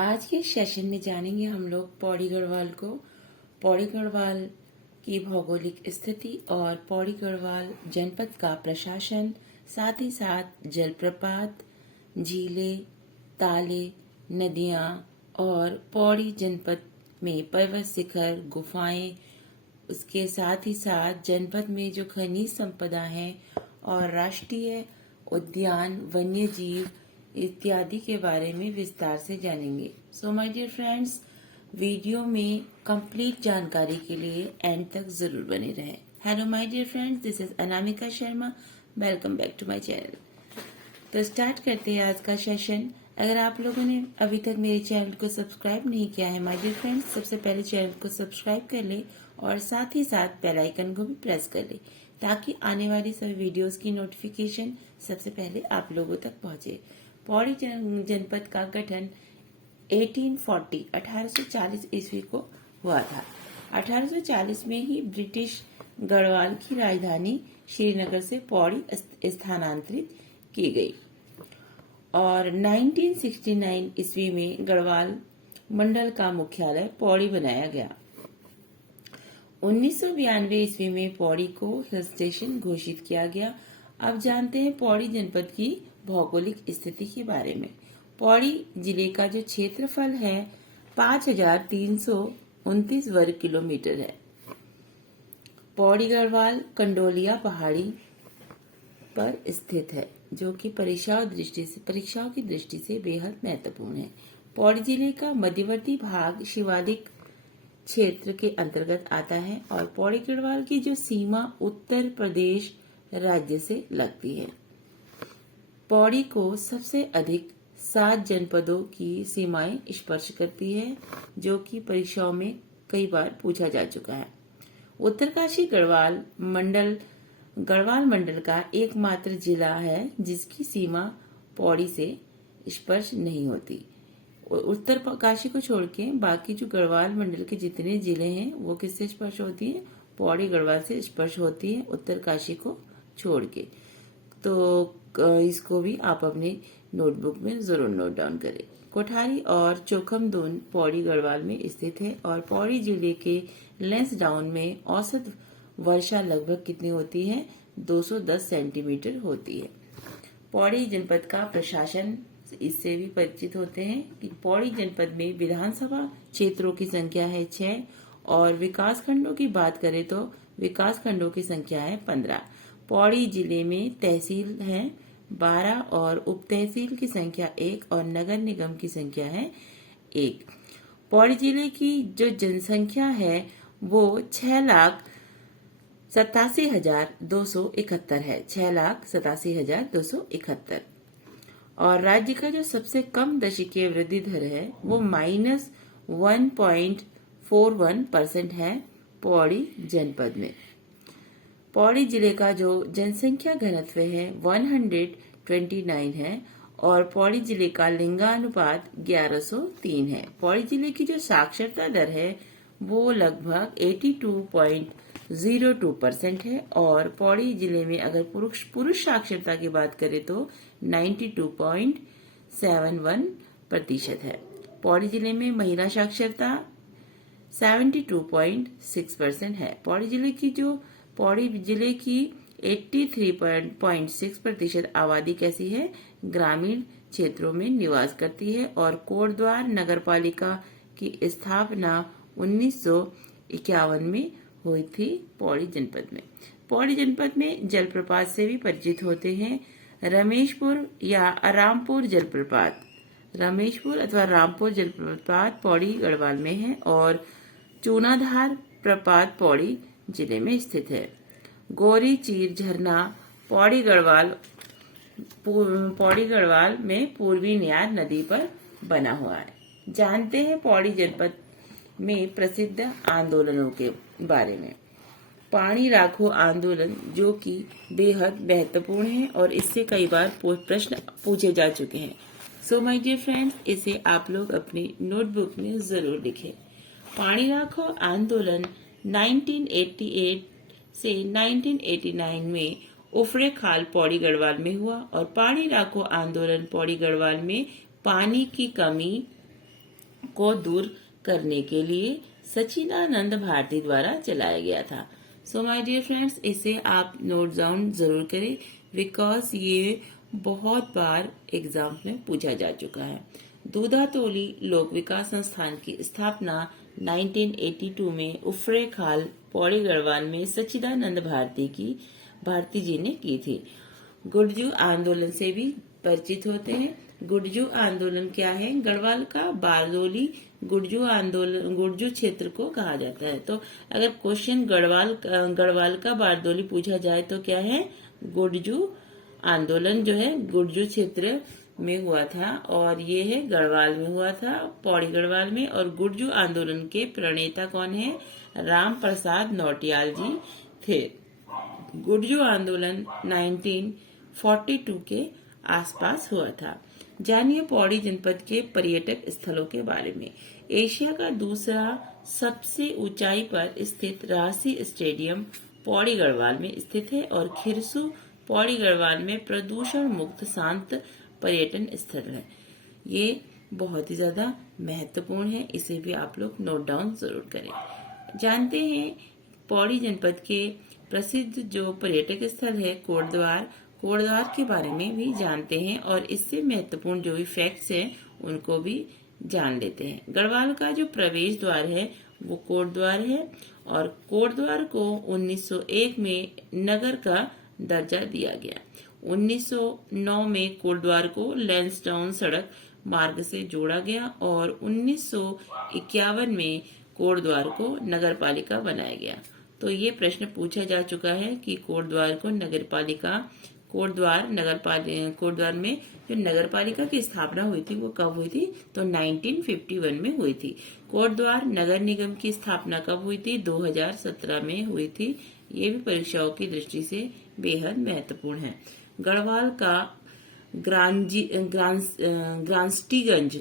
आज के सेशन में जानेंगे हम लोग पौड़ी गढ़वाल को, पौड़ी गढ़वाल की भौगोलिक स्थिति और पौड़ी गढ़वाल जनपद का प्रशासन, साथ ही साथ जलप्रपात, झीलें, ताले, नदियां और पौड़ी जनपद में पर्वत शिखर, गुफाएं, उसके साथ ही साथ जनपद में जो खनिज संपदा है और राष्ट्रीय उद्यान, वन्य जीव इत्यादि के बारे में विस्तार से जानेंगे। So my dear friends, video में कंप्लीट जानकारी के लिए एंड तक जरूर बने रहें। Hello my dear friends, this is Anamika Sharma. Welcome back to my channel. तो स्टार्ट करते हैं आज का सेशन। अगर आप लोगों ने अभी तक मेरे चैनल को सब्सक्राइब नहीं किया है माय डियर फ्रेंड्स, सबसे पहले चैनल को सब्सक्राइब कर ले और साथ ही साथ बेल आइकन को भी प्रेस कर ले ताकि आने वाली सभी वीडियोस की नोटिफिकेशन सबसे पहले आप लोगों तक पहुंचे। पौड़ी जनपद का गठन 1840 ईस्वी को हुआ था। 1840 में ही ब्रिटिश गढ़वाल की राजधानी श्रीनगर से पौड़ी स्थानांतरित की गई और 1969 ईस्वी में गढ़वाल मंडल का मुख्यालय पौड़ी बनाया गया। 1992 ईस्वी में पौड़ी को हिल स्टेशन घोषित किया गया। अब जानते हैं पौड़ी जनपद की भौगोलिक स्थिति के बारे में। पौड़ी जिले का जो क्षेत्रफल है 5329 वर्ग किलोमीटर है। पौड़ी गढ़वाल कंडोलिया पहाड़ी पर स्थित है, जो कि परीक्षाओं की दृष्टि से बेहद महत्वपूर्ण है। पौड़ी जिले का मध्यवर्ती भाग शिवालिक क्षेत्र के अंतर्गत आता है और पौड़ी गढ़वाल की जो सीमा उत्तर प्रदेश राज्य से लगती है। पौड़ी को सबसे अधिक 7 जनपदों की सीमाएं स्पर्श करती है, जो कि परीक्षाओं में कई बार पूछा जा चुका है। उत्तरकाशी गढ़वाल मंडल का एकमात्र जिला है जिसकी सीमा पौड़ी से स्पर्श नहीं होती। उत्तरकाशी को छोड़ के बाकी जो गढ़वाल मंडल के जितने जिले हैं वो किससे स्पर्श होती है? पौड़ी गढ़वाल से स्पर्श होती है, उत्तरकाशी को छोड़ के। तो इसको भी आप अपने नोटबुक में जरूर नोट डाउन करें। कोठारी और चोखमदून पौड़ी गढ़वाल में स्थित है और पौड़ी जिले के लैंसडाउन में औसत वर्षा लगभग कितनी होती है? 210 सेंटीमीटर होती है। पौड़ी जनपद का प्रशासन, इससे भी परिचित होते हैं कि पौड़ी जनपद में विधानसभा क्षेत्रों की संख्या है 6 और विकासखंडों की बात करें तो विकासखंडों की संख्या है 15। पौड़ी जिले में तहसील है 12 और उप तहसील की संख्या 1 और नगर निगम की संख्या है 1। पौड़ी जिले की जो जनसंख्या है वो 6,87,271 है, 6,87,271। और राज्य का जो सबसे कम दशकीय वृद्धि दर है वो -1.41% है पौड़ी जनपद में। पौड़ी जिले का जो जनसंख्या घनत्व है 129 है और पौड़ी जिले का लिंगानुपात 1103 है। पौड़ी जिले की जो साक्षरता दर है वो लगभग 82.02% है और पौड़ी जिले में अगर पुरुष साक्षरता की बात करें तो 92.71% है। पौड़ी जिले में महिला साक्षरता 72.6% है। पौड़ी जिले की 83.6% आबादी कैसी है? ग्रामीण क्षेत्रों में निवास करती है और कोटद्वार नगरपालिका की स्थापना 1951 में हुई थी पौड़ी जनपद में। पौड़ी जनपद में जलप्रपात से भी परिचित होते हैं। रमेशपुर या रामपुर जलप्रपात, रमेशपुर अथवा रामपुर जलप्रपात पौड़ी गढ़वाल में है और चूनाधार प्रपात पौड़ी जिले में स्थित है। गौरी चीर झरना पौड़ी गढ़वाल में पूर्वी न्यार नदी पर बना हुआ है। जानते हैं पौड़ी जनपद में प्रसिद्ध आंदोलनों के बारे में। पानी राखो आंदोलन, जो कि बेहद महत्वपूर्ण है और इससे कई बार प्रश्न पूछे जा चुके हैं। सो माय डियर फ्रेंड्स, इसे आप लोग अपनी नोटबुक में जरूर लिखें। पानी राखो आंदोलन 1988 से 1989 में उफरे खाल पौड़ी गढ़वाल में हुआ और पानी राखो आंदोलन पौड़ी गढ़वाल में पानी की कमी को दूर करने के लिए सच्चिदानंद भारती द्वारा चलाया गया था। सो माय डियर फ्रेंड्स, इसे आप नोट डाउन जरूर करें बिकॉज ये बहुत बार एग्जाम में पूछा जा चुका है। दूधातोली लोक विकास संस्थान की स्थापना 1982 में उफरे खाल पौड़ी गढ़वाल में सच्चिदानंद भारती जी ने की थी। गुर्जू आंदोलन से भी परिचित होते हैं। गुर्जू आंदोलन क्या है? गढ़वाल का बारदोली गुर्जू क्षेत्र को कहा जाता है। तो अगर क्वेश्चन गढ़वाल का बारदोली पूछा जाए तो क्या है? गुर्जू आंदोलन जो है गुर्जू क्षेत्र में हुआ था और ये है गढ़वाल में हुआ था, पौड़ी गढ़वाल में। और गुर्जू आंदोलन के प्रणेता कौन है? राम प्रसाद नौटियाल जी थे। गुर्जू आंदोलन 1942 के आसपास हुआ था। जानिए पौड़ी जनपद के पर्यटक स्थलों के बारे में। एशिया का दूसरा सबसे ऊंचाई पर स्थित राशि स्टेडियम पौड़ी गढ़वाल में स्थित है और खिरसू पौड़ी गढ़वाल में प्रदूषण मुक्त शांत पर्यटन स्थल है। ये बहुत ही ज्यादा महत्वपूर्ण है, इसे भी आप लोग नोट डाउन जरूर करें। जानते हैं पौड़ी जनपद के प्रसिद्ध जो पर्यटक स्थल है कोटद्वार के बारे में भी जानते हैं और इससे महत्वपूर्ण जो भी फैक्ट्स हैं उनको भी जान लेते हैं। गढ़वाल का जो प्रवेश द्वार है वो कोटद्वार है और कोटद्वार को 1901 में नगर का दर्जा दिया गया। 1909 में कोटद्वार को लैंसडाउन सड़क मार्ग से जोड़ा गया और 1951 में कोटद्वार को नगरपालिका बनाया गया। तो ये प्रश्न पूछा जा चुका है कि कोटद्वार को कोटद्वार में जो नगरपालिका की स्थापना हुई थी वो कब हुई थी? तो 1951 में हुई थी। कोटद्वार नगर निगम की स्थापना कब हुई थी? 2017 में हुई थी। ये भी परीक्षाओं की दृष्टि से बेहद महत्वपूर्ण है। गढ़वाल का ग्रांस्टीगंज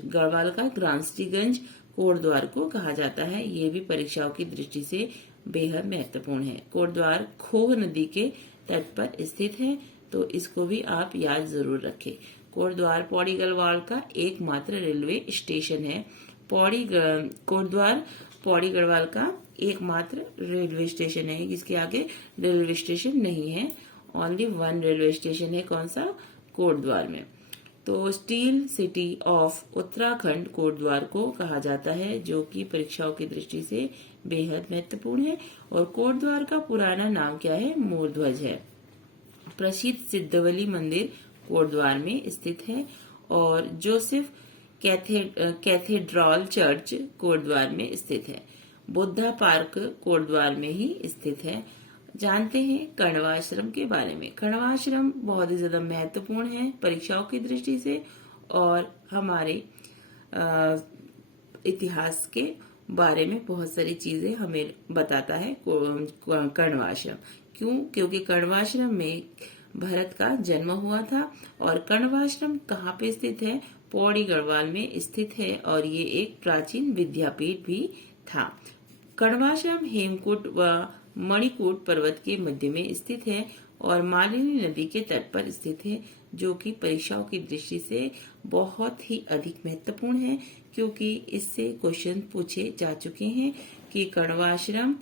कोटद्वार को कहा जाता है। ये भी परीक्षाओं की दृष्टि से बेहद महत्वपूर्ण है। कोटद्वार खोह नदी के तट पर स्थित है, तो इसको भी आप याद जरूर रखें। कोटद्वार पौड़ी गढ़वाल का एकमात्र रेलवे स्टेशन है। कोटद्वार पौड़ी गढ़वाल का एकमात्र रेलवे स्टेशन है। इसके आगे रेलवे स्टेशन नहीं है, ओनली वन रेलवे स्टेशन है। कौन सा? कोटद्वार में। तो steel city of Uttarakhand Kotdwar को कहा जाता है, जो कि परीक्षाओं की दृष्टि से बेहद महत्वपूर्ण है। और कोटद्वार का पुराना नाम क्या है? मोरध्वज है। प्रसिद्ध सिद्धवली मंदिर कोटद्वार में स्थित है और जोसेफ कैथेड्रल चर्च कोटद्वार में स्थित है। बुद्धा पार्क कोटद्वार में ही स्थित है। जानते हैं कण्वाश्रम के बारे में। कण्वाश्रम बहुत ही ज्यादा महत्वपूर्ण है परीक्षाओं की दृष्टि से और हमारे इतिहास के बारे में बहुत सारी चीजें हमें बताता है कण्वाश्रम। क्यों? क्योंकि कण्वाश्रम में भरत का जन्म हुआ था। और कण्वाश्रम कहाँ पे स्थित है? पौड़ी गढ़वाल में स्थित है और ये एक प्राचीन विद्यापीठ भी था। कण्वाश्रम हेमकूट व मणिकूट पर्वत के मध्य में स्थित है और मालिनी नदी के तट पर स्थित है, जो कि परीक्षाओं की दृष्टि से बहुत ही अधिक महत्वपूर्ण है, क्योंकि इससे क्वेश्चन पूछे जा चुके हैं कि कण्वाश्रम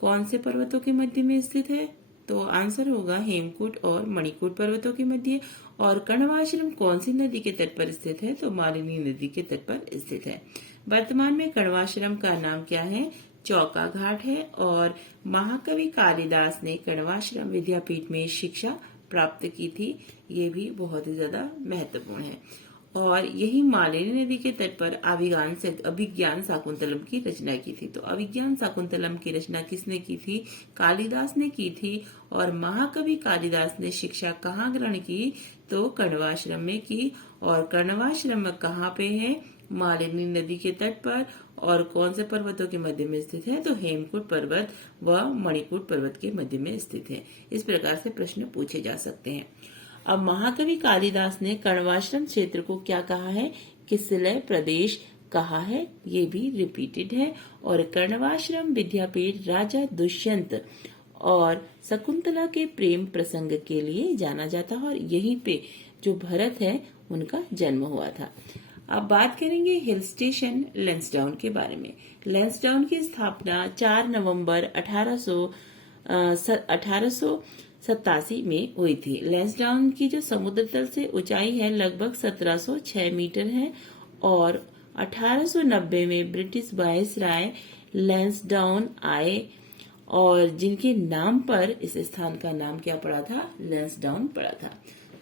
कौन से पर्वतों के मध्य में स्थित है? तो आंसर होगा हेमकूट और मणिकूट पर्वतों के मध्य। और कण्वाश्रम कौन सी नदी के तट पर स्थित है? तो मालिनी नदी के तट पर स्थित है। वर्तमान में कण्वाश्रम का नाम क्या है? चौका घाट है। और महाकवि कालिदास ने कण्वाश्रम विद्यापीठ में शिक्षा प्राप्त की थी। ये भी बहुत ही ज्यादा महत्वपूर्ण है। और यही मालिनी नदी के तट पर अभिज्ञान शाकुंतलम की रचना की थी। तो अभिज्ञान शाकुंतलम की रचना किसने की थी? कालिदास ने की थी। और महाकवि कालिदास ने शिक्षा कहाँ ग्रहण की? तो कण्वाश्रम में की। और कण्वाश्रम कहाँ पे है? मालिनी नदी के तट पर। और कौन से पर्वतों के मध्य में स्थित है? तो हेमकूट पर्वत व मणिकूट पर्वत के मध्य में स्थित है। इस प्रकार से प्रश्न पूछे जा सकते हैं। अब महाकवि कालिदास ने कण्वाश्रम क्षेत्र को क्या कहा है? किसलय प्रदेश कहा है। ये भी रिपीटेड है। और कण्वाश्रम विद्यापीठ राजा दुष्यंत और शकुंतला के प्रेम प्रसंग के लिए जाना जाता है और यहीं पे जो भरत है उनका जन्म हुआ था। अब बात करेंगे हिल स्टेशन लैंसडाउन के बारे में। लैंसडाउन की स्थापना 4 नवंबर 1887 में हुई थी। लैंसडाउन की जो समुद्र तल से ऊंचाई है लगभग 1706 मीटर है और 1890 में ब्रिटिश वायसराय लैंसडाउन आए और जिनके नाम पर इस स्थान का नाम क्या पड़ा था, लैंसडाउन पड़ा था।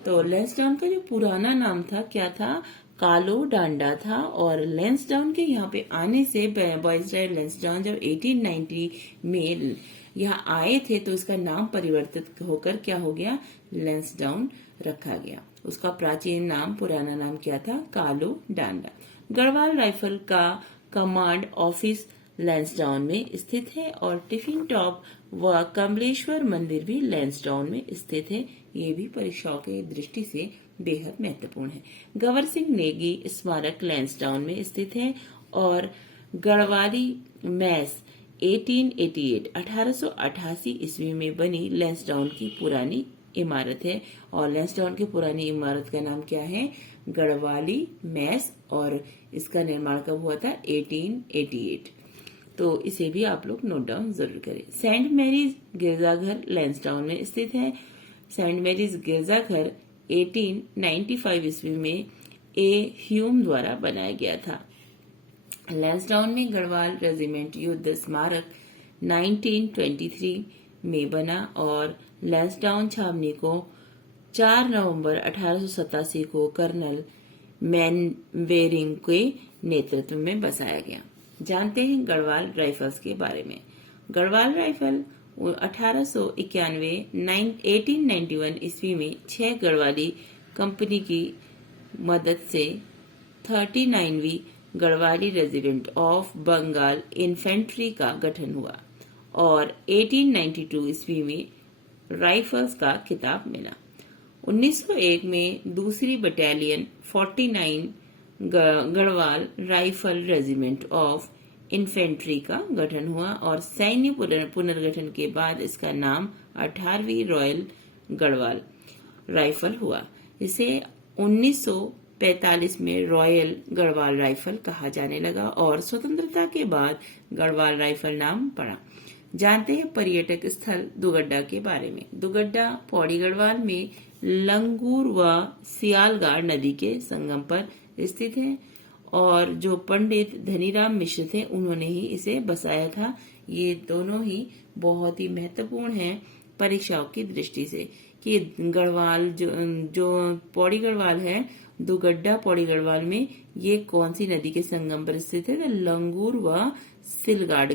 तो लैंसडाउन का जो पुराना नाम था क्या था, कालो डांडा था। और लैंसडाउन के यहाँ पे आने से वायसराय लैंसडाउन जब 1890 में यहाँ आए थे तो इसका नाम परिवर्तित होकर क्या हो गया, लैंसडाउन रखा गया। उसका प्राचीन नाम, पुराना नाम क्या था, कालो डांडा। गढ़वाल राइफल का कमांड ऑफिस लैंसडाउन में स्थित है और टिफिन टॉप व कमलेश्वर मंदिर भी लैंसडाउन में स्थित है। ये भी परीक्षाओं की दृष्टि से बेहद महत्वपूर्ण है। गवर सिंह नेगी स्मारक लैंसडाउन में स्थित है और गढ़वाली मैस 1888 ईस्वी में बनी लैंसडाउन की पुरानी इमारत है और लैंसडाउन की पुरानी इमारत का नाम क्या है, गढ़वाली मैस, और इसका निर्माण कब हुआ था, 1888। तो इसे भी आप लोग नोट डाउन जरूर करें। सेंट मैरीज गिरजाघर लैंसडाउन में स्थित है। सेंट मैरीज गिरजाघर 1895 ईस्वी में ए ह्यूम द्वारा बनाया गया था। लैंसडाउन में गढ़वाल रेजिमेंट युद्ध स्मारक 1923 में बना और लैंसडाउन छावनी को 4 नवंबर 1887 को कर्नल मैनवेरिंग के नेतृत्व में बसाया गया। जानते हैं गढ़वाल राइफल्स के बारे में। गढ़वाल राइफल 1891 ईस्वी में 6 गढ़वाली कंपनी की मदद से 39वीं Garhwali regiment of Bengal infantry का गठन हुआ और 1892 ईस्वी में राइफल्स का खिताब मिला। 1901 में दूसरी battalion 49 Garhwal rifle regiment of infantry का गठन हुआ और सैन्य पुनर्गठन के बाद इसका नाम 18वीं रॉयल गढ़वाल राइफल हुआ। इसे 1945 में रॉयल गढ़वाल राइफल कहा जाने लगा और स्वतंत्रता के बाद गढ़वाल राइफल नाम पड़ा। जानते हैं पर्यटक स्थल दुगड्डा के बारे में। दुगड्डा पौड़ी गढ़वाल में लंगूर व सियालगाड़ नदी के संगम पर स्थित है और जो पंडित धनीराम मिश्र थे उन्होंने ही इसे बसाया था। ये दोनों ही बहुत ही महत्वपूर्ण हैं परीक्षाओं की दृष्टि से कि गढ़वाल जो पौड़ी गढ़वाल है, दुगड्डा पौड़ी गढ़वाल में ये कौन सी नदी के संगम पर स्थित है, तो लंगूर व सिलगाड़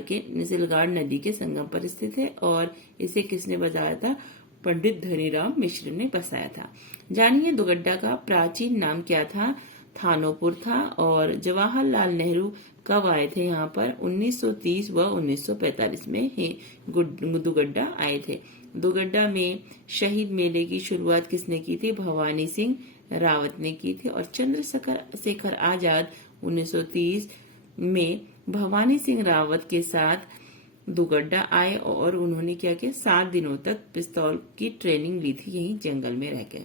नदी के संगम पर स्थित है और इसे किसने बसाया था, पंडित धनीराम मिश्र ने बसाया था। जानिए दुगड्डा का प्राचीन नाम क्या था, थानोपुर था। और जवाहरलाल नेहरू कब आए थे यहाँ पर, 1930 व 1945 में ही दुगड्डा आए थे। दुगड्डा में शहीद मेले की शुरुआत किसने की थी, भवानी सिंह रावत ने की थी और चंद्रशेखर आजाद 1930 में भवानी सिंह रावत के साथ दुगड्डा आए और उन्होंने क्या किया, 7 दिनों तक पिस्तौल की ट्रेनिंग ली थी यहीं जंगल में रहकर।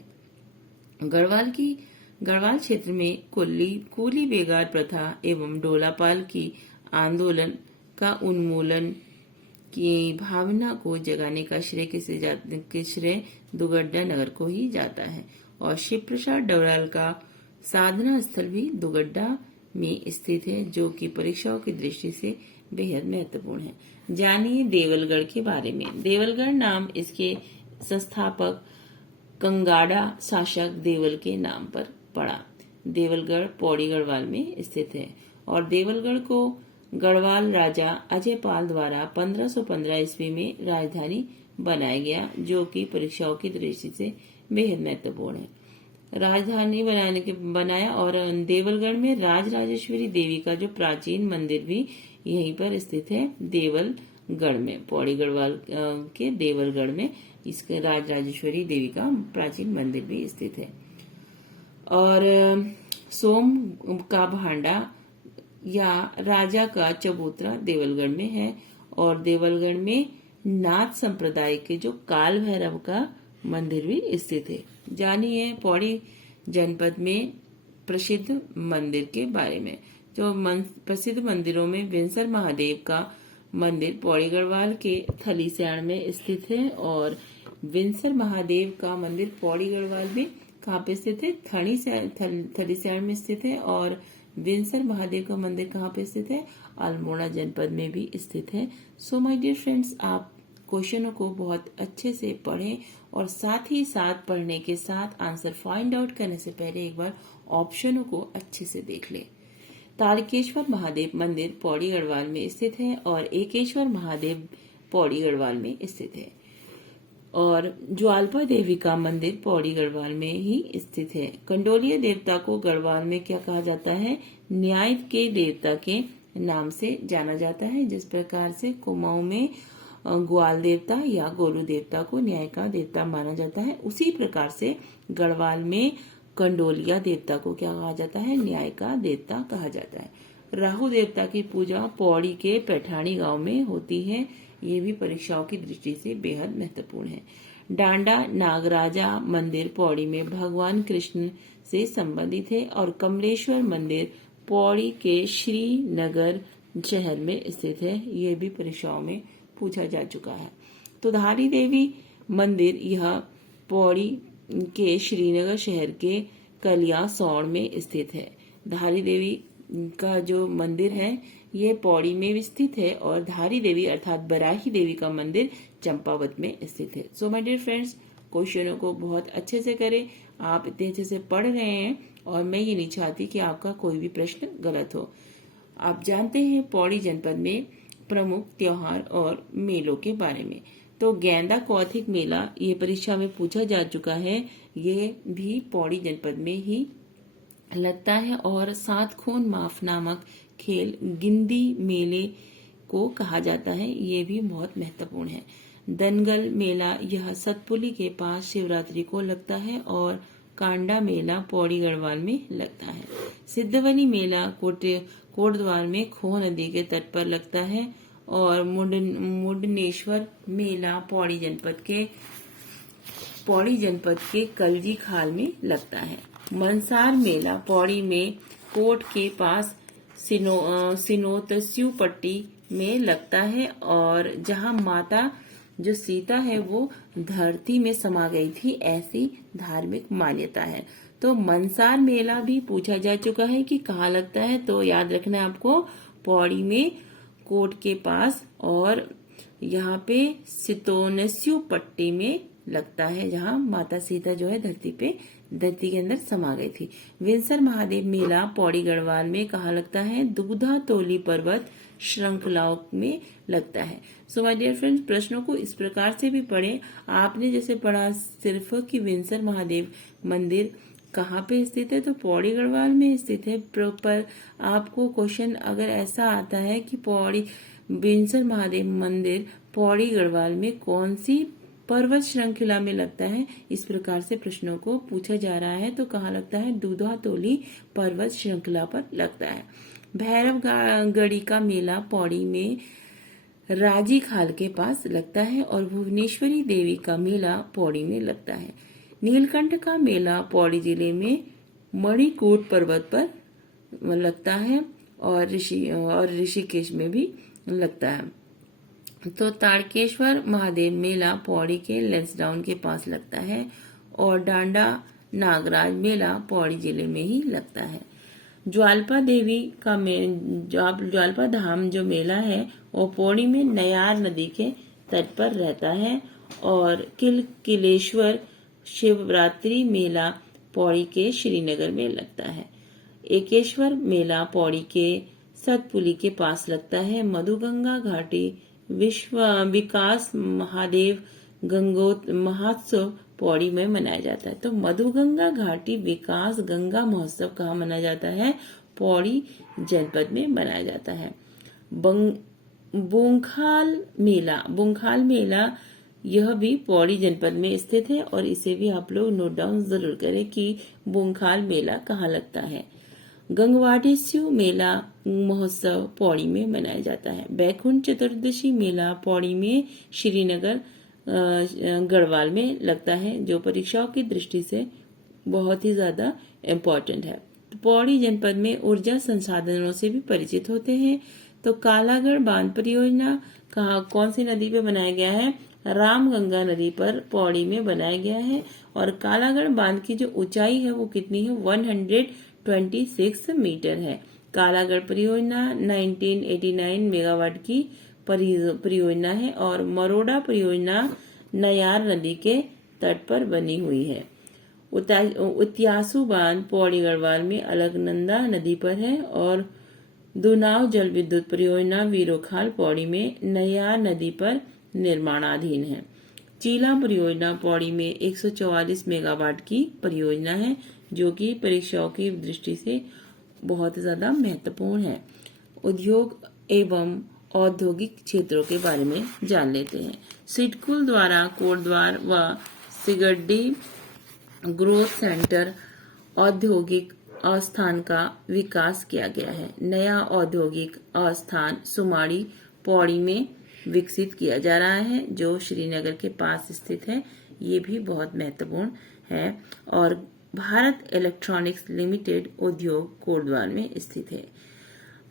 गढ़वाल क्षेत्र में कूली बेगार प्रथा एवं डोलापाल की आंदोलन का उन्मूलन की भावना को जगाने का श्रेय दुगड्डा नगर को ही जाता है और शिव प्रसाद डबराल का साधना स्थल भी दुगड्डा में स्थित है जो कि परीक्षाओं की दृष्टि से बेहद महत्वपूर्ण है। जानिए देवलगढ़ के बारे में। देवलगढ़ नाम इसके संस्थापक कंगाड़ा शासक देवल के नाम पर पड़ा। देवलगढ़ पौड़ी गढ़वाल में स्थित है और देवलगढ़ को गढ़वाल राजा अजय पाल द्वारा 1515 ईस्वी में राजधानी बनाया गया जो कि परीक्षाओं की दृष्टि से बेहद महत्वपूर्ण है। राजधानी बनाया और देवलगढ़ में राजराजेश्वरी देवी का जो प्राचीन मंदिर भी यहीं पर स्थित है, देवलगढ़ में, पौड़ी गढ़वाल के देवलगढ़ में इसके राजराजेश्वरी देवी का प्राचीन मंदिर भी स्थित है। और सोम का भांडा या राजा का चबूतरा देवलगढ़ में है और देवलगढ़ में नाथ संप्रदाय के जो काल भैरव का मंदिर भी स्थित है। जानिए पौड़ी जनपद में प्रसिद्ध मंदिर के बारे में। जो प्रसिद्ध मंदिरों में विंसर महादेव का मंदिर पौड़ी गढ़वाल के थलीसैंण में स्थित है, और विंसर महादेव का मंदिर पौड़ी गढ़वाल में कहाँ पे स्थित है? थलीसैंण में स्थित है। और विंसर महादेव का मंदिर कहाँ पे स्थित है? अल्मोड़ा जनपद में भी स्थित है। सो माय डियर फ्रेंड्स, आप क्वेश्चनों को बहुत अच्छे से पढ़ें और साथ ही साथ पढ़ने के साथ आंसर फाइंड आउट करने से पहले एक बार ऑप्शनों को अच्छे से देख लें। तारकेश्वर महादेव मंदिर पौड़ी गढ़वाल में स्थित है और एकेश्वर महादेव पौड़ी गढ़वाल में स्थित है, और ज्वाल्पा देवी का मंदिर पौड़ी गढ़वाल में ही स्थित है। कंडोलिया देवता को गढ़वाल में क्या कहा जाता है? न्याय के देवता के नाम से जाना जाता है। जिस प्रकार से कुमाऊं में ग्वाल देवता या गोलू देवता को न्याय का देवता माना जाता है, उसी प्रकार से गढ़वाल में कंडोलिया देवता को क्या कहा जाता है? न्याय का देवता कहा जाता है। राहु देवता की पूजा पौड़ी के पैठानी गांव में होती है। ये भी परीक्षाओं की दृष्टि से बेहद महत्वपूर्ण है। डांडा नागराजा मंदिर पौड़ी में भगवान कृष्ण से संबंधित है, और कमलेश्वर मंदिर पौड़ी के श्रीनगर शहर में स्थित है। ये भी परीक्षाओं में पूछा जा चुका है। तो धारी देवी मंदिर यह पौड़ी के श्रीनगर शहर के कलियासौड़ में स्थित है। धारी देवी का जो मंदिर है ये पौड़ी में स्थित है, और धारी देवी अर्थात बराही देवी का मंदिर चंपावत में स्थित है। सो माय डियर फ्रेंड्स, क्वेश्चनों को बहुत अच्छे से करें। आप इतने अच्छे से पढ़ रहे हैं और मैं ये नहीं चाहती कि आपका कोई भी प्रश्न गलत हो। आप जानते हैं पौड़ी जनपद में प्रमुख त्योहार और मेलों के बारे में। तो गेंदा कौथिग मेला ये परीक्षा में पूछा जा चुका है। ये भी पौड़ी जनपद में ही लगता है, और सात खून माफ नामक खेल गिंदी मेले को कहा जाता है। ये भी बहुत महत्वपूर्ण है। दनगल मेला यह सतपुली के पास शिवरात्रि को लगता है, और कांडा मेला पौड़ी गढ़वाल में लगता है। सिद्धवनी मेला कोटद्वार में खो नदी के तट पर लगता है, और मुंडनेश्वर मेला पौड़ी जनपद के कलजी खाल में लगता है। मनसार मेला पौड़ी में कोट के पास सिनोतस्यू पट्टी में लगता है, और जहां माता जो सीता है वो धरती में समा गई थी, ऐसी धार्मिक मान्यता है। तो मनसार मेला भी पूछा जा चुका है कि कहाँ लगता है। तो याद रखना है आपको, पौड़ी में कोट के पास, और यहाँ पे सितोनस्यू पट्टी में लगता है, जहाँ माता सीता जो है धरती के अंदर समा गई थी। विंसर महादेव मेला पौड़ी गढ़वाल में कहाँ लगता है? दुग्धा तोली पर्वत श्रृंखलाओं में लगता है। सो माय डियर फ्रेंड्स, प्रश्नों को इस प्रकार से भी पढ़ें। आपने जैसे पढ़ा सिर्फ कि विंसर महादेव मंदिर कहाँ पे स्थित है, तो पौड़ी गढ़वाल में स्थित है। पर आपको क्वेश्चन अगर ऐसा आता है कि विंसर महादेव मंदिर पौड़ी गढ़वाल में कौन सी पर्वत श्रृंखला में लगता है, इस प्रकार से प्रश्नों को पूछा जा रहा है, तो कहाँ लगता है? दुधातोली पर्वत श्रृंखला पर लगता है। भैरवगढ़ी का मेला पौड़ी में राजी खाल के पास लगता है, और भुवनेश्वरी देवी का मेला पौड़ी में लगता है। नीलकंठ का मेला पौड़ी जिले में मणिकूट पर्वत पर लगता है, और ऋषिकेश में भी लगता है। तो तारकेश्वर महादेव मेला पौड़ी के लेंसडाउन के पास लगता है, और डांडा नागराज मेला पौड़ी जिले में ही लगता है। ज्वाल्पा देवी का ज्वाल्पा धाम जो मेला है वो पौड़ी में नयार नदी के तट पर रहता है, और किलेश्वर शिवरात्रि मेला पौड़ी के श्रीनगर में लगता है। एकेश्वर मेला पौड़ी के सतपुली के पास लगता है। मधुगंगा घाटी विकास महादेव महोत्सव पौड़ी में मनाया जाता है। तो मधुगंगा घाटी विकास गंगा महोत्सव कहाँ मनाया जाता है? पौड़ी जनपद में मनाया जाता है। बुंखाल मेला यह भी पौड़ी जनपद में स्थित है, और इसे भी आप लोग नोट डाउन जरूर करें कि बुंखाल मेला कहाँ लगता है। गंगवाडेस्यू मेला महोत्सव पौड़ी में मनाया जाता है। बैकुंठ चतुर्दशी मेला पौड़ी में श्रीनगर गढ़वाल में लगता है, जो परीक्षाओं की दृष्टि से बहुत ही ज्यादा इम्पोर्टेंट है। पौड़ी जनपद में ऊर्जा संसाधनों से भी परिचित होते हैं। तो कालागढ़ बांध परियोजना कहाँ कौन सी नदी पे बनाया गया है? रामगंगा नदी पर पौड़ी में बनाया गया है। और कालागढ़ बांध की जो ऊंचाई है वो कितनी है? 126 मीटर है। कालागढ़ परियोजना 1989 मेगावाट की परियोजना है और मरोड़ा परियोजना नयार नदी के तट पर बनी हुई है। उत्यासू बांध पौड़ी गढ़वाल में अलकनंदा नदी पर है और दुनाव जल विद्युत परियोजना वीरोखाल पौड़ी में नयार नदी पर निर्माणाधीन है। चीला परियोजना पौड़ी में 144 मेगावाट की परियोजना है जो कि परीक्षाओं की दृष्टि से बहुत ज्यादा महत्वपूर्ण है। उद्योग एवं औद्योगिक क्षेत्रों के बारे में जान लेते हैं। सिडकुल द्वारा कोटद्वार व सिगड्डी ग्रोथ सेंटर औद्योगिक आस्थान का विकास किया गया है। नया औद्योगिक आस्थान सुमाड़ी पौड़ी में विकसित किया जा रहा है जो श्रीनगर के पास स्थित है। ये भी बहुत महत्वपूर्ण है। और भारत इलेक्ट्रॉनिक्स लिमिटेड उद्योग कोटद्वार में स्थित है।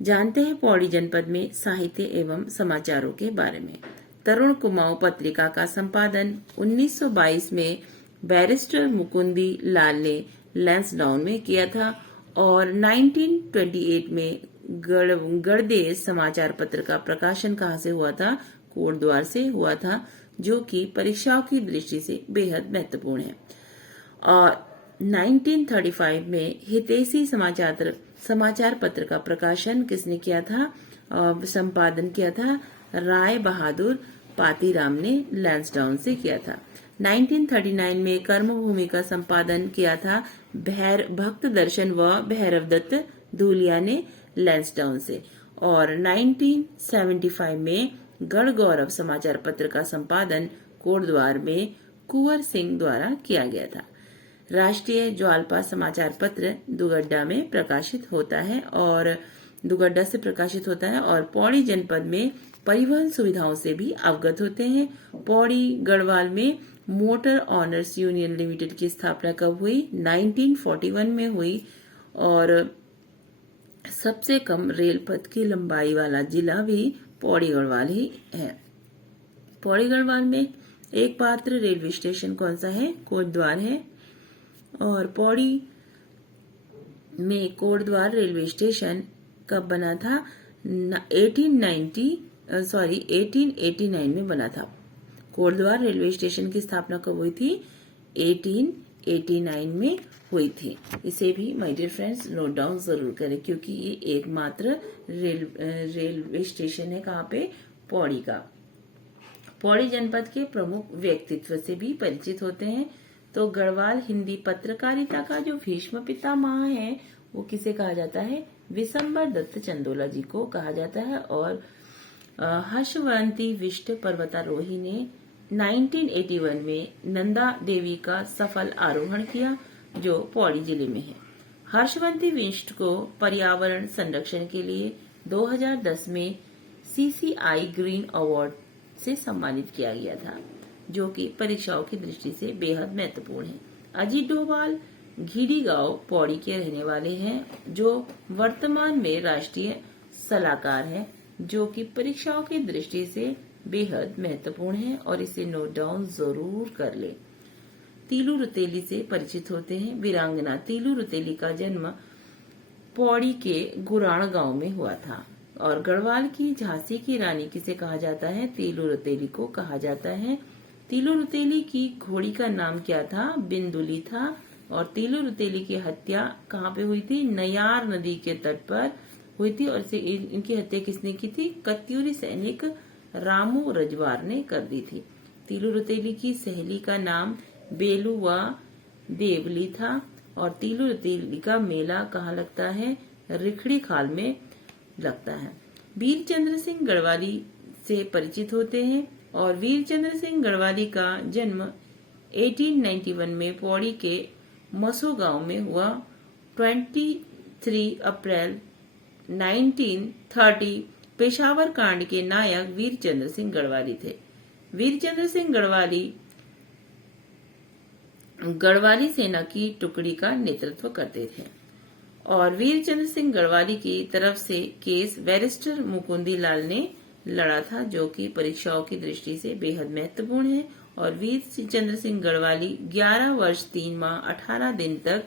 जानते हैं पौड़ी जनपद में साहित्य एवं समाचारों के बारे में। तरुण कुमाऊं पत्रिका का संपादन 1922 में बैरिस्टर मुकुंदी लाल ने लैंसडाउन में किया था और 1928 में गढ़देश समाचार पत्र का प्रकाशन कहाँ से हुआ था? कोटद्वार से हुआ था जो कि परीक्षाओं की दृष्टि से बेहद महत्वपूर्ण है। और 1935 में हितैषी समाचार पत्र का प्रकाशन किसने किया था? संपादन किया था राय बहादुर पातीराम ने लैंसडाउन से किया था। 1939 में कर्मभूमि का संपादन किया था भक्त दर्शन व भैरव दत्त धूलिया ने लैंसडाउन से। और 1975 में गढ़ गौरव समाचार पत्र का संपादन कोटद्वार में कुंवर सिंह द्वारा किया गया था। राष्ट्रीय ज्वालपा समाचार पत्र दुगड्डा में प्रकाशित होता है और दुगड्डा से प्रकाशित होता है और पौड़ी जनपद में परिवहन सुविधाओं से भी अवगत होते हैं। पौड़ी गढ़वाल में मोटर ऑनर्स यूनियन लिमिटेड की स्थापना कब हुई? 1941 में हुई। और सबसे कम रेल पथ की लंबाई वाला जिला भी पौड़ी गढ़वाल ही है। पौड़ी गढ़वाल में एक मात्र रेलवे स्टेशन कौन सा है? कोटद्वार है। और पौड़ी में कोटद्वार रेलवे स्टेशन कब बना था? 1889 में बना था। कोटद्वार रेलवे स्टेशन की स्थापना कब हुई थी? 1889 में हुई थी। इसे भी my dear friends note down जरूर करें क्योंकि ये एकमात्र रेलवे स्टेशन है। कहाँ पे? पौड़ी का। पौड़ी जनपद के प्रमुख व्यक्तित्व से भी परिचित होते हैं। तो गढ़वाल हिंदी पत्रकारिता का जो भीष्म पितामह है वो किसे कहा जाता है? विशंबर दत्त चंदोला जी को कहा जाता है। और हर्षवंती विष्ट पर्वतारोही ने 1981 में नंदा देवी का सफल आरोहण किया जो पौड़ी जिले में है। हर्षवंती विष्ट को पर्यावरण संरक्षण के लिए 2010 में CCI ग्रीन अवार्ड से सम्मानित किया गया था जो कि परीक्षाओं की दृष्टि से बेहद महत्वपूर्ण है। अजीत डोभाल घीड़ी गांव पौड़ी के रहने वाले हैं जो वर्तमान में राष्ट्रीय सलाहकार हैं जो कि परीक्षाओं की दृष्टि से बेहद महत्वपूर्ण है और इसे नोट डाउन जरूर कर ले। तीलू रुतेली से परिचित होते हैं। वीरांगना तीलू रुतेली का जन्म पौड़ी के गुराण गांव में हुआ था। और गढ़वाल की झांसी की रानी किसे कहा जाता है? तीलू रुतेली को कहा जाता है। तीलू रुतेली की घोड़ी का नाम क्या था? बिंदुली था। और तीलू रुतेली की हत्या कहाँ पे हुई थी? नयार नदी के तट पर हुई थी। और इनकी हत्या किसने की थी? कत्यूरी सैनिक रामू रजवार ने कर दी थी। तीलू रुतेली की सहेली का नाम बेलू व देवली था। और तीलू रुतेली का मेला कहाँ लगता है? रिखड़ी खाल में लगता है। वीरचंद्र सिंह गढ़वाली से परिचित होते हैं। और वीरचंद्र सिंह गढ़वाली का जन्म 1891 में पौड़ी के मसो गांव में हुआ। 23 अप्रैल 1930 पेशावर कांड के नायक वीरचंद्र सिंह गढ़वाली थे। वीरचंद्र सिंह गढ़वाली सेना की टुकड़ी का नेतृत्व करते थे। और वीर चंद्र सिंह गढ़वाली की तरफ से केस बैरिस्टर मुकुंदी लाल ने लड़ा था, जो कि परीक्षाओं की दृष्टि से बेहद महत्वपूर्ण है। और वीर चंद्र सिंह गढ़वाली 11 वर्ष 3 माह 18 दिन तक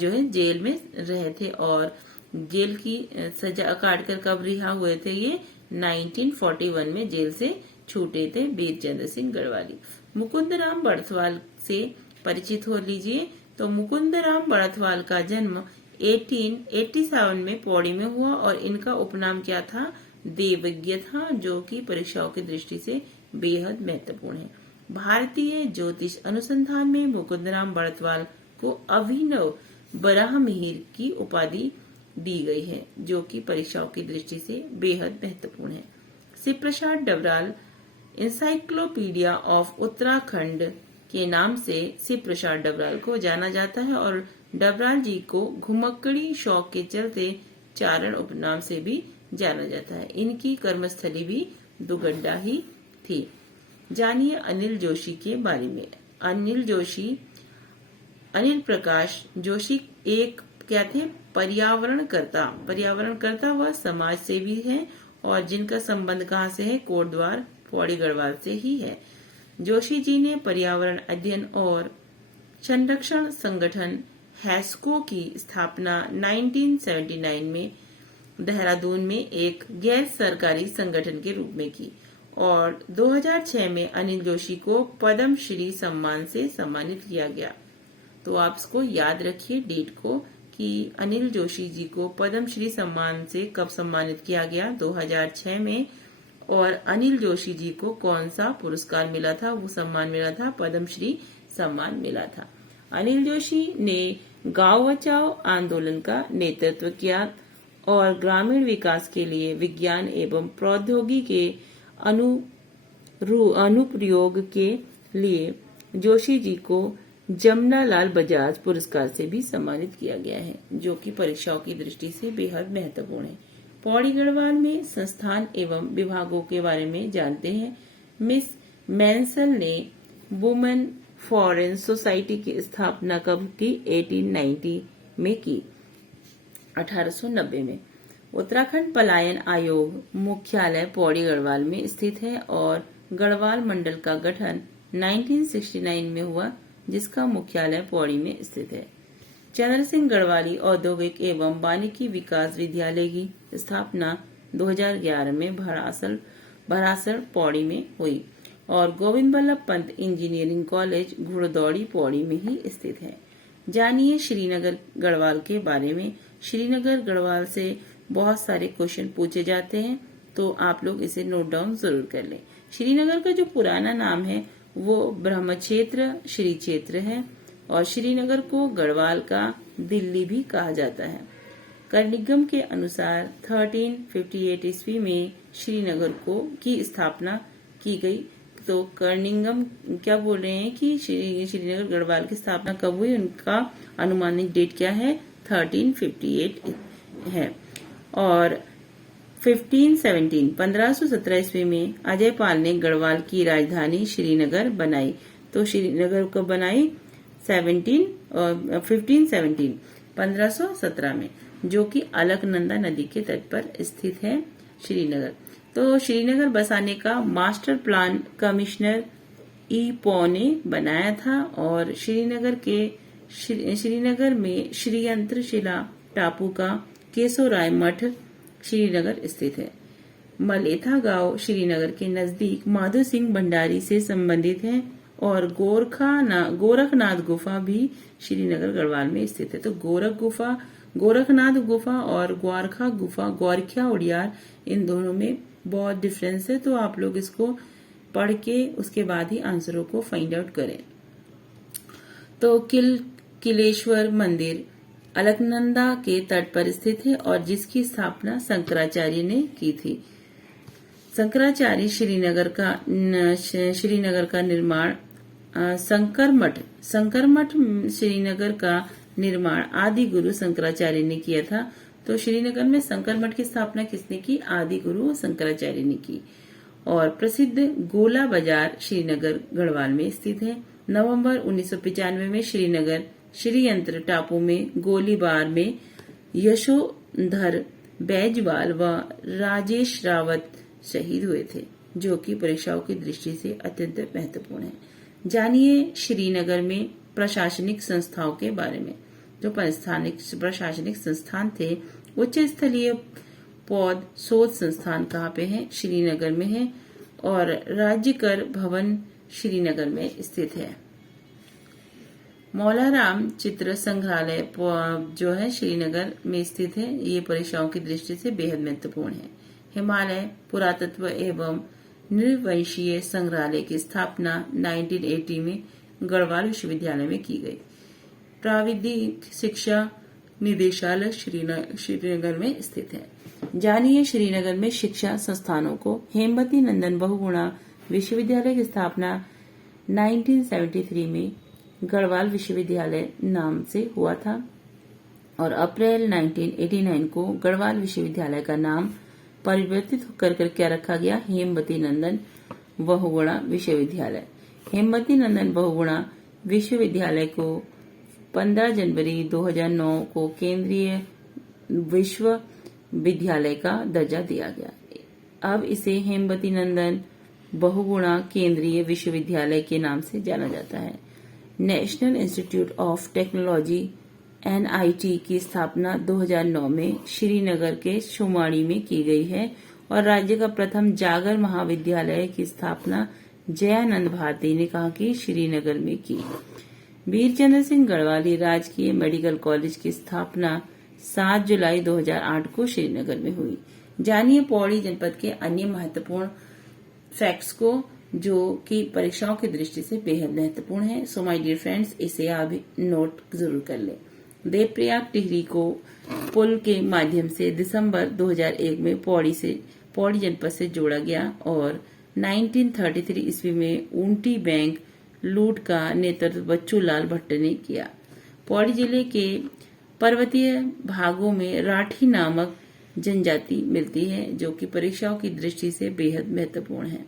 जो है जेल में रहे थे और जेल की सजा काटकर कब रिहा हुए थे? ये 1941 में जेल से छूटे थे वीर चंद्र सिंह गढ़वाली। मुकुंद राम बड़थवाल से परिचित हो लीजिए। तो मुकुंद राम बड़थवाल का जन्म 1887 में पौड़ी में हुआ और इनका उपनाम क्या था? देवज्ञ था, जो कि परीक्षाओं की दृष्टि से बेहद महत्वपूर्ण है। भारतीय ज्योतिष अनुसंधान में मुकुंद राम बड़थवाल को अभिनव बराहमिहिर की उपाधि दी गई है, जो कि परीक्षाओं की दृष्टि से बेहद महत्वपूर्ण है। शिव प्रसाद डबराल इंसाइक्लोपीडिया ऑफ उत्तराखंड के नाम से शिव प्रसाद डबराल को जाना जाता है और डबराल जी को घुमक्कड़ी शौक के चलते चारण उपनाम से भी जाना जाता है। इनकी कर्मस्थली भी दुगड्डा ही थी। जानिए अनिल जोशी के बारे में। अनिल प्रकाश जोशी एक क्या थे? पर्यावरणकर्ता व समाज सेवी है और जिनका संबंध कहाँ से है? कोटद्वार पौड़ी गढ़वाल से ही है। जोशी जी ने पर्यावरण अध्ययन और संरक्षण संगठन हैस्को की स्थापना 1979 में देहरादून में एक गैर सरकारी संगठन के रूप में की और 2006 में अनिल जोशी को पद्म श्री सम्मान से सम्मानित किया गया। तो आप इसको याद रखिए डेट को कि अनिल जोशी जी को पद्म श्री सम्मान से कब सम्मानित किया गया? 2006 में। और अनिल जोशी जी को कौन सा पुरस्कार मिला था? वो सम्मान मिला था, पद्म श्री सम्मान मिला था। अनिल जोशी ने गांव बचाओ आंदोलन का नेतृत्व किया और ग्रामीण विकास के लिए विज्ञान एवं प्रौद्योगिकी के अनुप्रयोग के लिए जोशी जी को जमनालाल बजाज पुरस्कार से भी सम्मानित किया गया है, जो कि परीक्षाओं की दृष्टि से बेहद महत्वपूर्ण है। पौड़ी गढ़वाल में संस्थान एवं विभागों के बारे में जानते हैं। मिस मैंसल ने वुमेन फॉरेन सोसाइटी की स्थापना कब की? 1890 में की, 1890 में। उत्तराखंड पलायन आयोग मुख्यालय पौड़ी गढ़वाल में स्थित है और गढ़वाल मंडल का गठन 1969 में हुआ, जिसका मुख्यालय पौड़ी में स्थित है। चंद्र सिंह गढ़वाली औद्योगिक एवं वानिकी विकास विद्यालय की स्थापना 2011 में भरासर पौड़ी में हुई और गोविंद वल्लभ पंत इंजीनियरिंग कॉलेज घुड़दौड़ी पौड़ी में ही स्थित है। जानिए श्रीनगर गढ़वाल के बारे में। श्रीनगर गढ़वाल से बहुत सारे क्वेश्चन पूछे जाते हैं, तो आप लोग इसे नोट डाउन जरूर कर लें। श्रीनगर का जो पुराना नाम है वो ब्रह्म क्षेत्र श्री क्षेत्र है और श्रीनगर को गढ़वाल का दिल्ली भी कहा जाता है। करनिगम के अनुसार 1358 ईस्वी में श्रीनगर की स्थापना की गई। तो कर्निगम क्या बोल रहे हैं कि श्रीनगर गढ़वाल की स्थापना कब हुई? उनका अनुमानित डेट क्या है? 1358 है। और 1517 ईस्वी में अजय पाल ने गढ़वाल की राजधानी श्रीनगर बनाई। तो श्रीनगर कब बनाई? 1517 में, जो कि अलकनंदा नदी के तट पर स्थित है श्रीनगर। तो श्रीनगर बसाने का मास्टर प्लान कमिश्नर ई पॉ ने बनाया था और श्रीनगर में श्रीयंत्रशिला टापू का केशोराय मठ श्रीनगर स्थित है। मलेथा गांव श्रीनगर के नजदीक माधो सिंह भंडारी से संबंधित है और गोरखनाथ गुफा भी श्रीनगर गढ़वाल में स्थित है। तो गोरखनाथ गुफा और ग्वारखा उड़ियार, इन दोनों में बहुत डिफरेंस है। तो आप लोग इसको पढ़ के उसके बाद ही आंसरों को फाइंड आउट करें। तो किलेश्वर मंदिर अलकनंदा के तट पर स्थित है और जिसकी स्थापना शंकराचार्य ने की थी। शंकराचार्य श्रीनगर का निर्माण शंकर मठ श्रीनगर का निर्माण आदि गुरु शंकराचार्य ने किया था। तो श्रीनगर में शंकर मठ की स्थापना किसने की? आदि गुरु शंकराचार्य ने की। और प्रसिद्ध गोला बाजार श्रीनगर गढ़वाल में स्थित है। नवंबर 1995 में श्रीनगर श्रीयंत्र टापू में गोलीबार में यशोधर बैजवाल व राजेश रावत शहीद हुए थे, जो कि परीक्षाओं की दृष्टि से अत्यंत महत्वपूर्ण है। जानिए श्रीनगर में प्रशासनिक संस्थाओं के बारे में। जो प्रशासनिक संस्थान थे, उच्च स्थलीय पौध शोध संस्थान कहाँ पे है? श्रीनगर में है, और राज्य कर भवन श्रीनगर में स्थित है। मौलाराम चित्र संग्रहालय जो है श्रीनगर में स्थित है, ये परीक्षाओं की दृष्टि से बेहद महत्वपूर्ण है। हिमालय पुरातत्व एवं नृवंशीय संग्रहालय की स्थापना 1980 में गढ़वाल विश्वविद्यालय में की गई। प्राविधिक शिक्षा निदेशालय श्रीनगर में स्थित है। जानिए श्रीनगर में शिक्षा संस्थानों को। हेमवती नंदन बहुगुणा विश्वविद्यालय की स्थापना 1973 में गढ़वाल विश्वविद्यालय नाम से हुआ था, और अप्रैल 1989 को गढ़वाल विश्वविद्यालय का नाम परिवर्तित कर क्या रखा गया? हेमवती नंदन बहुगुणा विश्वविद्यालय। हेमवती नंदन बहुगुणा विश्वविद्यालय को 15 जनवरी 2009 को केंद्रीय विश्वविद्यालय का दर्जा दिया गया। अब इसे हेमवती नंदन बहुगुणा केंद्रीय विश्वविद्यालय के नाम से जाना जाता है। National institute of technology NIT की स्थापना 2009 में श्रीनगर के शुमाड़ी में की गई है, और राज्य का प्रथम जागर महाविद्यालय की स्थापना जयानंद भारती ने कहा कि श्रीनगर में की। वीरचंद्र सिंह गढ़वाली राजकीय मेडिकल कॉलेज की स्थापना 7 जुलाई 2008 को श्रीनगर में हुई। जानिए पौड़ी जनपद के अन्य महत्वपूर्ण फैक्ट्स को, जो कि परीक्षाओं की दृष्टि से बेहद महत्वपूर्ण है। सो माय डियर फ्रेंड्स, इसे आप नोट जरूर कर लें। देवप्रयाग टिहरी को पुल के माध्यम से दिसंबर 2001 में पौड़ी जनपद से जोड़ा गया, और 1933 ईस्वी में ऊंटी बैंक लूट का नेतृत्व बच्चू लाल भट्ट ने किया। पौड़ी जिले के पर्वतीय भागों में राठी नामक जनजाति मिलती है, जो कि परीक्षाओं की दृष्टि से बेहद महत्वपूर्ण है।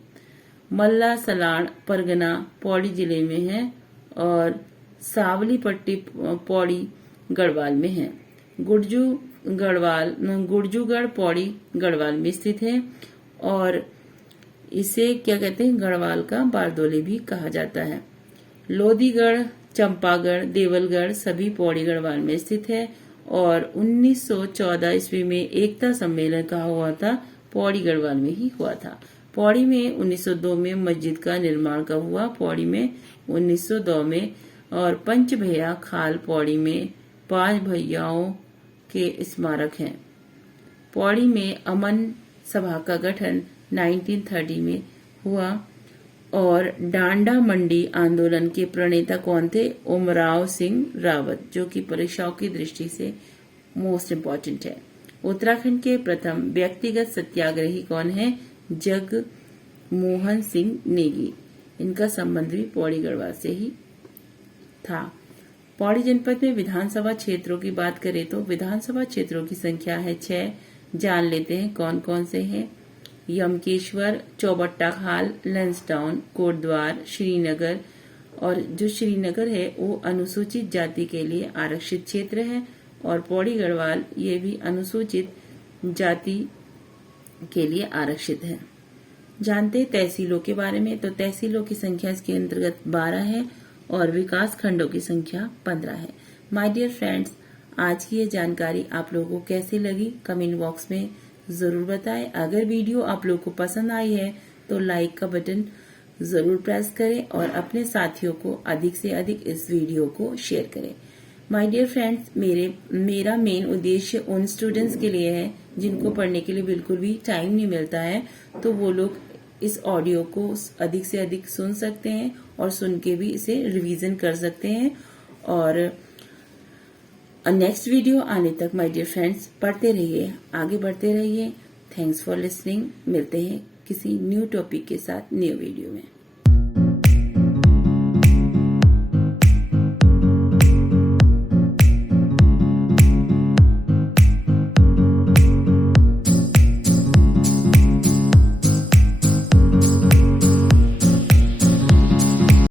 मल्ला सलाण परगना पौड़ी जिले में है, और सावली पट्टी पौड़ी गढ़वाल में है। गुर्जूगढ़ पौड़ी गढ़वाल में स्थित है, और इसे क्या कहते हैं? गढ़वाल का बारदोली भी कहा जाता है। लोधीगढ़, चंपागढ़, देवलगढ़ सभी पौड़ी गढ़वाल में स्थित है, और 1914 ईस्वी में एकता सम्मेलन कहा हुआ था, पौड़ी गढ़वाल में ही हुआ था। पौड़ी में 1902 में मस्जिद का निर्माण कब हुआ? पौड़ी में 1902 में। और पंच भैया खाल पौड़ी में 5 भैयाओं के स्मारक हैं। पौड़ी में अमन सभा का गठन 1930 में हुआ, और डांडा मंडी आंदोलन के प्रणेता कौन थे? उमराव सिंह रावत, जो कि परीक्षाओं की दृष्टि से मोस्ट इम्पोर्टेंट है। उत्तराखंड के प्रथम व्यक्तिगत सत्याग्रही कौन है? जग मोहन सिंह नेगी। इनका संबंध भी पौड़ी गढ़वाल से ही था। पौड़ी जनपद में विधानसभा क्षेत्रों की बात करें तो विधानसभा क्षेत्रों की संख्या है 6। जान लेते हैं कौन कौन से हैं। यमकेश्वर, चौबट्टा खाल, लंसडाउन, कोटद्वार, श्रीनगर, और जो श्रीनगर है वो अनुसूचित जाति के लिए आरक्षित क्षेत्र है, और पौड़ी गढ़वाल ये भी अनुसूचित जाति के लिए आरक्षित है। जानते तहसीलों के बारे में, तो तहसीलों की संख्या इसके अंतर्गत 12 है, और विकास खंडों की संख्या 15 है। माय डियर फ्रेंड्स, आज की ये जानकारी आप लोगों को कैसी लगी कमेंट बॉक्स में जरूर बताएं। अगर वीडियो आप लोगों को पसंद आई है तो लाइक का बटन जरूर प्रेस करें, और अपने साथियों को अधिक से अधिक इस वीडियो को शेयर करें। माय डियर फ्रेंड्स, मेरा मेन उद्देश्य उन स्टूडेंट्स के लिए है जिनको पढ़ने के लिए बिल्कुल भी टाइम नहीं मिलता है, तो वो लोग इस ऑडियो को अधिक से अधिक सुन सकते हैं, और सुन के भी इसे रिवीजन कर सकते हैं। और नेक्स्ट वीडियो आने तक माय डियर फ्रेंड्स पढ़ते रहिए, आगे बढ़ते रहिए। Thanks for listening. मिलते हैं किसी न्यू टॉपिक के साथ न्यू वीडियो में।